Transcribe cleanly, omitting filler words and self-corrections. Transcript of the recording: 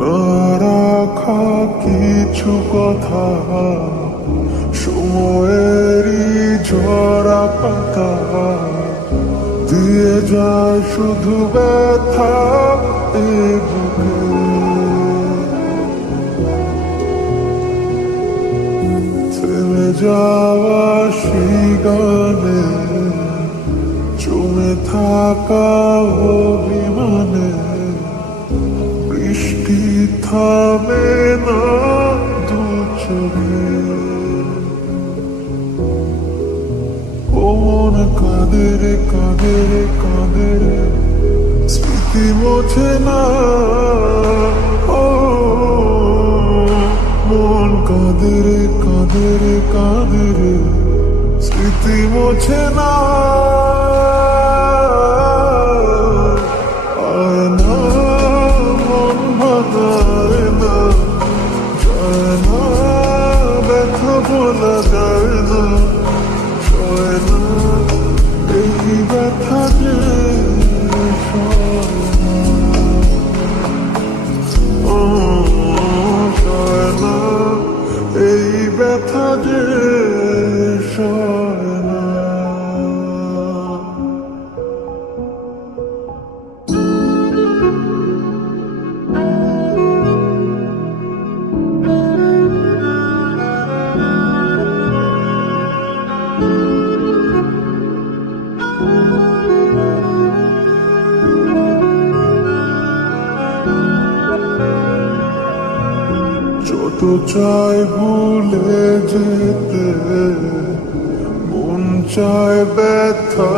না রাখা কিছু কথা, সময়েরই ঝরা পাতা দিয়ে যায় শুধু ব্যথা এ বুকে। থেমে যাওয়া সেই গানে, জমে থাকা অভিমানে, বৃষ্টি থামে না দু চোখে। ও মন কাঁদে রে কাঁদে রে কাঁদে রে, স্মৃতি মোছে না। ও মন কাঁদে রে কাঁদে রে কাঁদে রে, স্মৃতি মোছে না। আয় না মন ভাঙায় না, যায় না ব্যথা বলা যায় না, সয় না এই ব্যথা যে সয় না। ও সয় না এই ব্যথা যে সয় না। যত চাই ভুলে যেতে, মন চায় ব্যথা